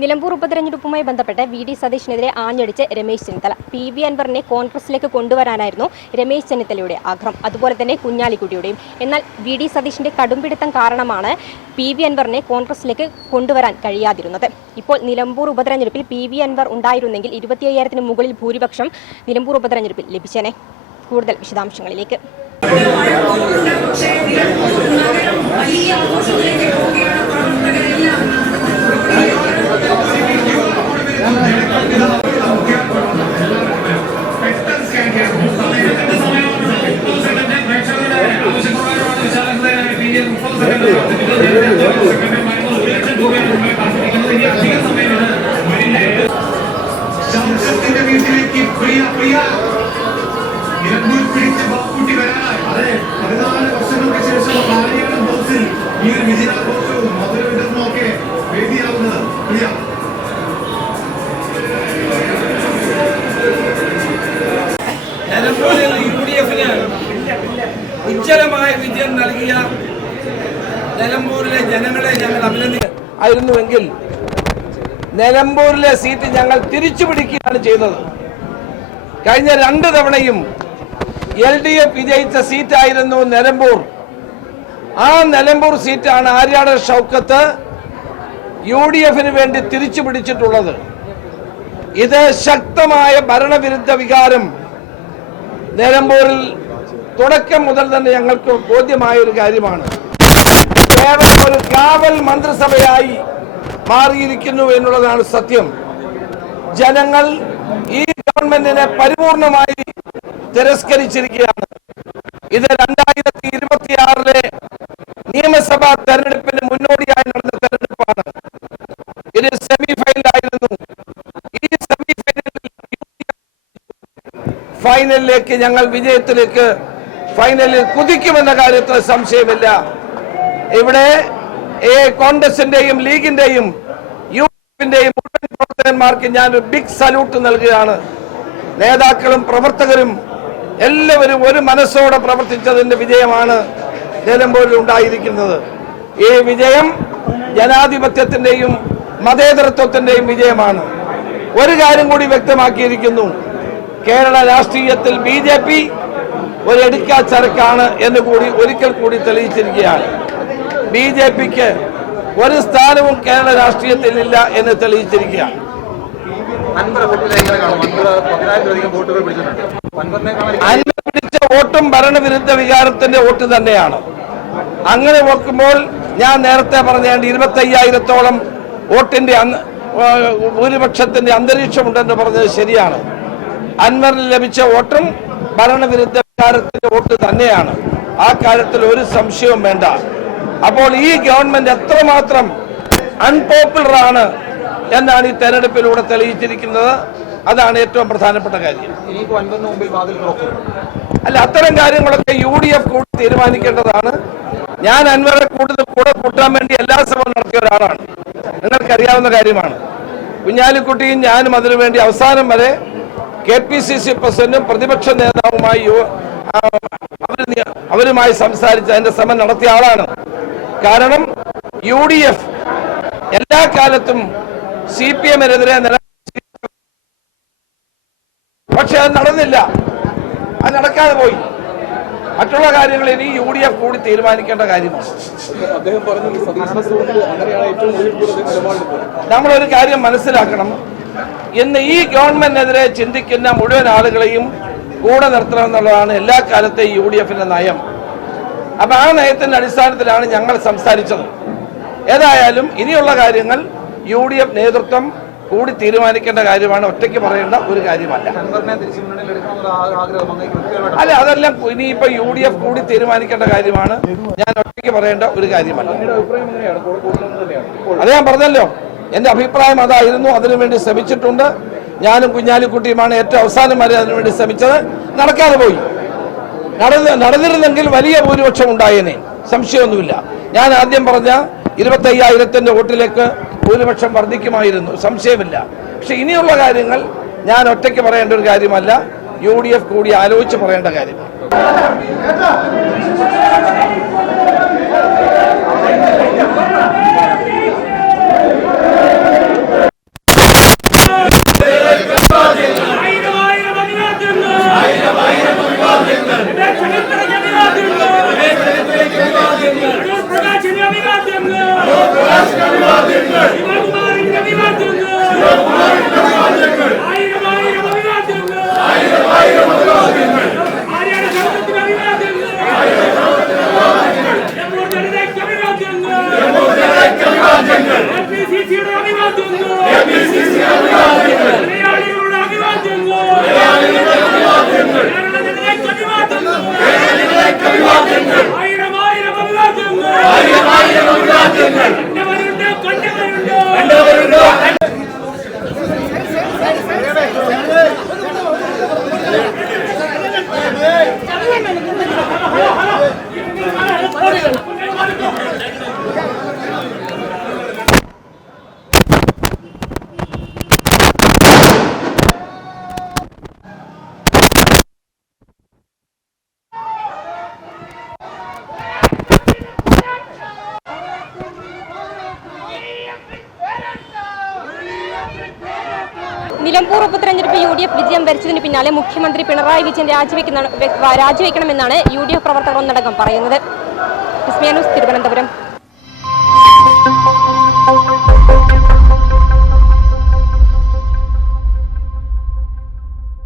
നിലമ്പൂർ ഉപതെരഞ്ഞെടുപ്പുമായി ബന്ധപ്പെട്ട് VD. സതീഷിനെതിരെ ആഞ്ഞടിച്ച് Ramesh Chennithala. PV. അൻവറിനെ കോൺഗ്രസിലേക്ക് കൊണ്ടുവരാനായിരുന്നു രമേശ് ചെന്നിത്തലയുടെ ആഗ്രഹം, അതുപോലെ തന്നെ കുഞ്ഞാലിക്കുട്ടിയുടെയും. എന്നാൽ വി.ഡി. സതീഷിന്റെ കടുംപിടുത്തം കാരണമാണ് പി.വി. അൻവറിനെ കോൺഗ്രസിലേക്ക് കൊണ്ടുവരാൻ കഴിയാതിരുന്നത്. ഇപ്പോൾ നിലമ്പൂർ ഉപതെരഞ്ഞെടുപ്പിൽ പി.വി. അൻവർ ഉണ്ടായിരുന്നെങ്കിൽ 25,000-ന് മുകളിൽ ഭൂരിപക്ഷം നിലമ്പൂർ ഉപതെരഞ്ഞെടുപ്പിൽ ലഭിച്ചേനെ. കൂടുതൽ വിശദാംശങ്ങളിലേക്ക്. നിലമ്പൂരിൽ യു.ഡി.എഫിന് ഉജ്ജ്വലമായ വിജയം നൽകിയ നിലമ്പൂരിലെ ജനങ്ങളെ ഞങ്ങൾ അഭിനന്ദിക്കുന്നുവെങ്കിൽ നിലമ്പൂരിലെ സീറ്റ് ഞങ്ങൾ തിരിച്ചു പിടിക്കുകയാണ് ചെയ്തത്. കഴിഞ്ഞ 2 തവണയും LDF വിജയിച്ച സീറ്റായിരുന്നു നിലമ്പൂർ. ആ നിലമ്പൂർ സീറ്റാണ് ആര്യാട് ഷൗക്കത്ത് UDFന് വേണ്ടി തിരിച്ചു പിടിച്ചിട്ടുള്ളത്. ഇത് ശക്തമായ ഭരണവിരുദ്ധ വികാരം നിലമ്പൂരിൽ തുടക്കം മുതൽ തന്നെ ഞങ്ങൾക്ക് ബോധ്യമായ ഒരു കാര്യമാണ്. കേവലം ഒരു കാവൽ മന്ത്രിസഭയായി മാറിയിരിക്കുന്നു എന്നുള്ളതാണ് സത്യം. ജനങ്ങൾ ഈ ഗവൺമെന്റിനെ പരിപൂർണമായി തിരസ്കരിച്ചിരിക്കുകയാണ്. ഇത് 2026 നിയമസഭാ തെരഞ്ഞെടുപ്പിന് മുന്നോടിയായി നടന്ന തെരഞ്ഞെടുപ്പാണ്. ഇത് സെമി ഫൈനലായിരുന്നു. ഈ സെമി ഫൈനലിലേക്ക് ഞങ്ങൾ വിജയത്തിലേക്ക് ഫൈനലിൽ കുതിക്കുമെന്ന കാര്യത്തിൽ സംശയമില്ല. ഇവിടെ കോൺഗ്രസിന്റെയും ലീഗിന്റെയും യുഡിഎഫിന്റെയും മുഴുവൻ പ്രവർത്തകന്മാർക്ക് ഞാൻ ഒരു ബിഗ് സല്യൂട്ട് നൽകുകയാണ്. നേതാക്കളും പ്രവർത്തകരും എല്ലാവരും ഒരു മനസ്സോടെ പ്രവർത്തിച്ചതിന്റെ വിജയമാണ് നിലമ്പൂരിൽ ഉണ്ടായിരിക്കുന്നത്. ഈ വിജയം ജനാധിപത്യത്തിന്റെയും മതേതരത്വത്തിന്റെയും വിജയമാണ്. ഒരു കാര്യം കൂടി വ്യക്തമാക്കിയിരിക്കുന്നു. കേരള രാഷ്ട്രീയത്തിൽ BJP ഒരു എടുക്കാച്ചരക്കാണ് എന്ന് കൂടി ഒരിക്കൽ കൂടി തെളിയിച്ചിരിക്കുകയാണ്. BJPക്ക് ഒരു സ്ഥാനവും കേരള രാഷ്ട്രീയത്തിൽ ഇല്ല എന്ന് തെളിയിച്ചിരിക്കുകയാണ്. അൻവർ പിടിച്ച വോട്ടും ഭരണവിരുദ്ധ വികാരത്തിന്റെ വോട്ട് തന്നെയാണ്. അങ്ങനെ നോക്കുമ്പോൾ ഞാൻ നേരത്തെ പറഞ്ഞ 25,000-ഓളം വോട്ടിന്റെ ഭൂരിപക്ഷത്തിന്റെ അന്തരീക്ഷമുണ്ടെന്ന് പറഞ്ഞത് ശരിയാണ്. അൻവറിന് ലഭിച്ച വോട്ടും ഭരണവിരുദ്ധ വികാരത്തിന്റെ വോട്ട് തന്നെയാണ്. ആ കാര്യത്തിൽ ഒരു സംശയവും വേണ്ട. അപ്പോൾ ഈ ഗവൺമെന്റ് എത്രമാത്രം അൺപോപ്പുലർ ആണ് എന്നാണ് ഈ തെരഞ്ഞെടുപ്പിലൂടെ തെളിയിച്ചിരിക്കുന്നത്. അതാണ് ഏറ്റവും പ്രധാനപ്പെട്ട കാര്യം. അല്ല, അത്തരം കാര്യങ്ങളൊക്കെ UDF കൂടി തീരുമാനിക്കേണ്ടതാണ്. ഞാൻ അൻവറെ കൂടെ കൂട്ടാൻ വേണ്ടി എല്ലാ ശ്രമവും നടത്തിയ ഒരാളാണ്. നിങ്ങൾക്കറിയാവുന്ന കാര്യമാണ്. കുഞ്ഞാലിക്കുട്ടിയും ഞാനും അതിനുവേണ്ടി അവസാനം വരെ KPCC പ്രസിഡന്റും പ്രതിപക്ഷ നേതാവുമായി അവരുമായി സംസാരിച്ച് അതിന്റെ ശ്രമം നടത്തിയ ആളാണ്. കാരണം UDF എല്ലാ കാലത്തും CPM-നെതിരെ പക്ഷെ അത് നടന്നില്ല. അത് നടക്കാതെ പോയി. മറ്റുള്ള കാര്യങ്ങൾ ഇനി UDF കൂടി തീരുമാനിക്കേണ്ട കാര്യമാണ്. നമ്മളൊരു കാര്യം മനസ്സിലാക്കണം. ഇന്ന് ഈ ഗവൺമെന്റിനെതിരെ ചിന്തിക്കുന്ന മുഴുവൻ ആളുകളെയും കൂടെ നിർത്തണമെന്നുള്ളതാണ് എല്ലാ കാലത്തെയും UDF-ന്റെ നയം. അപ്പൊ ആ നയത്തിന്റെ അടിസ്ഥാനത്തിലാണ് ഞങ്ങൾ സംസാരിച്ചത്. ഏതായാലും ഇനിയുള്ള കാര്യങ്ങൾ UDF നേതൃത്വം കൂടി തീരുമാനിക്കേണ്ട കാര്യമാണ്. ഒറ്റയ്ക്ക് പറയേണ്ട ഒരു കാര്യമല്ല. അല്ല, അതെല്ലാം ഇനിയിപ്പോ UDF കൂടി തീരുമാനിക്കേണ്ട കാര്യമാണ്. ഞാൻ ഒറ്റയ്ക്ക് പറയേണ്ട ഒരു കാര്യമല്ല. അത് ഞാൻ പറഞ്ഞല്ലോ, എന്റെ അഭിപ്രായം അതായിരുന്നു. അതിനുവേണ്ടി ശ്രമിച്ചിട്ടുണ്ട്. ഞാനും കുഞ്ഞാലിക്കുട്ടിയുമാണ് ഏറ്റവും അവസാനം വരെ അതിനുവേണ്ടി ശ്രമിച്ചത്. നടക്കാതെ പോയി. നടന്നിരുന്നെങ്കിൽ വലിയ ഭൂരിപക്ഷം ഉണ്ടായേനെ, സംശയമൊന്നുമില്ല. ഞാൻ ആദ്യം പറഞ്ഞ 25,000-ന്റെ വോട്ടിലേക്ക് ഭൂരിപക്ഷം വർദ്ധിക്കുമായിരുന്നു, സംശയമില്ല. പക്ഷെ ഇനിയുള്ള കാര്യങ്ങൾ ഞാൻ ഒറ്റയ്ക്ക് പറയേണ്ട ഒരു കാര്യമല്ല, UDF കൂടി ആലോചിച്ച് പറയേണ്ട കാര്യമാണ്. നിലമ്പൂർ ഉപതെരഞ്ഞെടുപ്പ് UDF വിജയം വരിച്ചതിന് പിന്നാലെ മുഖ്യമന്ത്രി പിണറായി വിജയൻ രാജിവെക്കണമെന്നാണ് UDF പ്രവർത്തകർ ഒന്നടങ്കം പറയുന്നത്. ന്യൂസ് തിരുവനന്തപുരം.